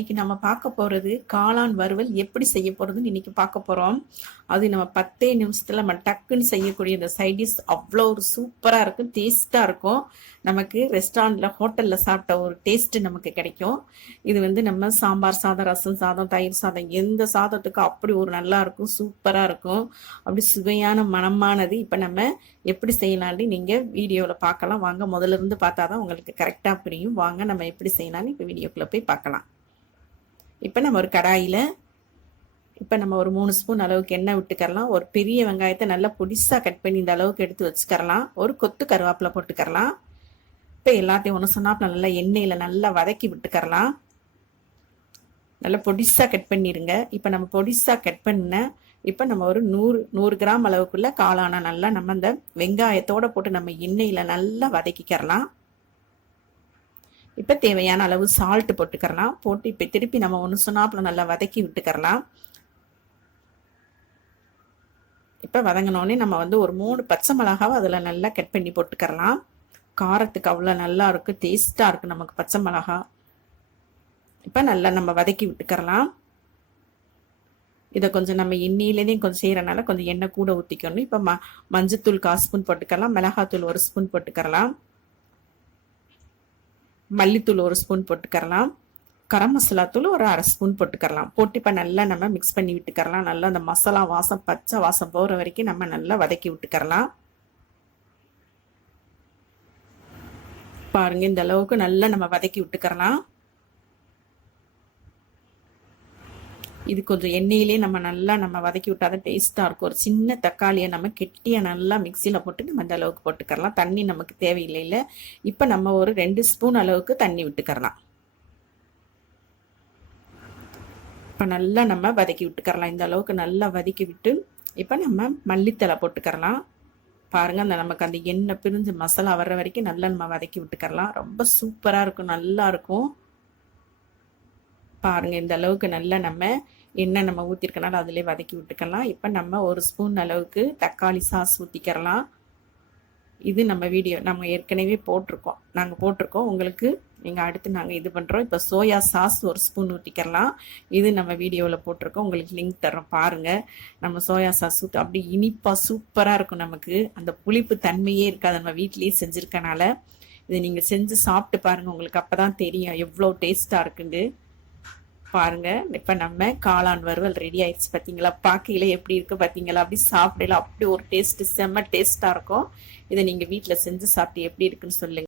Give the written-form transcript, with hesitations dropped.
இன்னைக்கு நம்ம பார்க்க போறது காளான் வறுவல் எப்படி செய்ய போறதுன்னு இன்னைக்கு பார்க்க போறோம். அது நம்ம 10 நிமிஷத்துல நம்ம டக்குன்னு செய்யக்கூடிய இந்த சைட் டிஷ் அவ்வளோ ஒரு சூப்பரா இருக்கும், டேஸ்டா இருக்கும். நமக்கு ரெஸ்டாரண்ட்ல ஹோட்டல்ல சாப்பிட்ட ஒரு டேஸ்ட் நமக்கு கிடைக்கும். இது வந்து நம்ம சாம்பார் சாதம், ரசம் சாதம், தயிர் சாதம் எந்த சாதத்துக்கும் அப்படி ஒரு நல்லா இருக்கும், சூப்பரா இருக்கும். அப்படி சுவையான மணமானது. இப்ப நம்ம எப்படி செய்யலாம்னு நீங்க வீடியோல பார்க்கலாம். வாங்க, முதல்ல இருந்து பார்த்தாதான் உங்களுக்கு கரெக்டா புரியும். வாங்க நம்ம எப்படி செய்யலாம்னு இப்ப வீடியோக்குள்ள போய் பார்க்கலாம். இப்போ நம்ம ஒரு கடாயில் நம்ம ஒரு 3 ஸ்பூன் அளவுக்கு எண்ணெய் விட்டுக்கரலாம். ஒரு பெரிய வெங்காயத்தை நல்லா பொடிசாக கட் பண்ணி இந்த அளவுக்கு எடுத்து வச்சுக்கரலாம். ஒரு கொத்து கருவேப்பிலை போட்டுக்கரலாம். இப்போ எல்லாத்தையும் ஒன்று சொன்னாப்புல நல்லா எண்ணெயில் நல்லா வதக்கி விட்டுக்கரலாம். நல்லா பொடிசாக கட் பண்ணிடுங்க. இப்போ நம்ம பொடிசாக கட் பண்ண இப்போ நம்ம ஒரு 100 கிராம் அளவுக்குள்ள காளான நல்லா நம்ம இந்த வெங்காயத்தோட போட்டு நம்ம எண்ணெயில் நல்லா வதக்கிக்கரலாம். இப்போ தேவையான அளவு சால்ட் போட்டுக்கரலாம். போட்டு இப்போ திருப்பி நம்ம ஒன்று சொன்னாப்புல நல்லா வதக்கி விட்டுக்கரலாம். இப்போ வதங்கினோடனே நம்ம வந்து ஒரு 3 பச்சை மிளகாவை அதில் நல்லா கட் பண்ணி போட்டுக்கரலாம். காரத்துக்கு அவ்வளோ நல்லா இருக்கும், டேஸ்ட்டாக இருக்குது நமக்கு பச்சை மிளகா. இப்போ நல்லா நம்ம வதக்கி விட்டுக்கரலாம். இதை கொஞ்சம் நம்ம எண்ணெயிலேயே கொஞ்சம் செய்கிறனால கொஞ்சம் எண்ணெய் கூட ஊற்றிக்கணும். இப்போ மஞ்சத்தூள் 1/4 ஸ்பூன் போட்டுக்கலாம். மிளகாத்தூள் 1 ஸ்பூன் போட்டுக்கரலாம். மல்லித்தூள் 1 ஸ்பூன் போட்டுக்கரலாம். கரம் மசாலா தூள் ஒரு 1/2 ஸ்பூன் போட்டுக்கரலாம். போட்டு இப்போ நல்லா நம்ம மிக்ஸ் பண்ணி விட்டுக்கரலாம். நல்லா அந்த மசாலா வாசம், பச்சை வாசம் போகிற வரைக்கும் நம்ம நல்லா வதக்கி விட்டுக்கரலாம். பாருங்க, இந்த அளவுக்கு நல்லா நம்ம வதக்கி விட்டுக்கரலாம். இது கொஞ்சம் எண்ணெயிலே நம்ம நல்லா வதக்கி விட்டாதான் டேஸ்ட்டாக இருக்கும். ஒரு சின்ன தக்காளியை நம்ம கெட்டியாக நல்லா மிக்சியில் போட்டு நம்ம அந்த அளவுக்கு போட்டுக்கரலாம். தண்ணி நமக்கு தேவையில்லை. இல்லை, இப்போ நம்ம ஒரு 2 ஸ்பூன் அளவுக்கு தண்ணி விட்டுக்கரலாம். இப்போ நல்லா நம்ம வதக்கி விட்டுக்கரலாம். இந்த அளவுக்கு நல்லா வதக்கி விட்டு இப்போ நம்ம மல்லித்தலை போட்டுக்கரலாம். பாருங்கள், அந்த நமக்கு அந்த எண்ணெய் பிரிஞ்சு மசாலா வர்ற வரைக்கும் நல்லா நம்ம வதக்கி விட்டுக்கரலாம். ரொம்ப சூப்பராக இருக்கும், நல்லா இருக்கும். பாருங்க, இந்த அளவுக்கு நல்லா நம்ம எண்ணெய் நம்ம ஊற்றிருக்கனால அதிலே வதக்கி விட்டுக்கலாம். இப்போ நம்ம 1 ஸ்பூன் அளவுக்கு தக்காளி சாஸ் ஊற்றிக்கிறலாம். இது நம்ம வீடியோ நம்ம ஏற்கனவே போட்டிருக்கோம். உங்களுக்கு நீங்கள் அடுத்து நாங்கள் இது பண்ணுறோம். இப்போ சோயா சாஸ் 1 ஸ்பூன் ஊற்றிக்கிறலாம். இது நம்ம வீடியோவில் போட்டிருக்கோம், உங்களுக்கு லிங்க் தர்றோம் பாருங்கள். நம்ம சோயா சாஸ் ஊற்றி அப்படி இனிப்பாக சூப்பராக இருக்கும். நமக்கு அந்த புளிப்பு தன்மையே இருக்காது, நம்ம வீட்டிலேயே செஞ்சுருக்கனால. இதை நீங்கள் செஞ்சு சாப்பிட்டு பாருங்கள், உங்களுக்கு அப்போ தான் தெரியும் எவ்வளோ டேஸ்ட்டாக இருக்குண்டு. பாருங்க, இப்போ நம்ம காளான் வறுவல் ரெடி ஆயிடுச்சு. பார்த்தீங்களா, பார்க்கையில எப்படி இருக்கு பார்த்தீங்களா? அப்படி சாப்பிடல அப்படி ஒரு டேஸ்ட், செம்ம டேஸ்ட்டாக இருக்கும். இதை நீங்கள் வீட்டில் செஞ்சு சாப்பிட்டு எப்படி இருக்குன்னு சொல்லுங்கள்.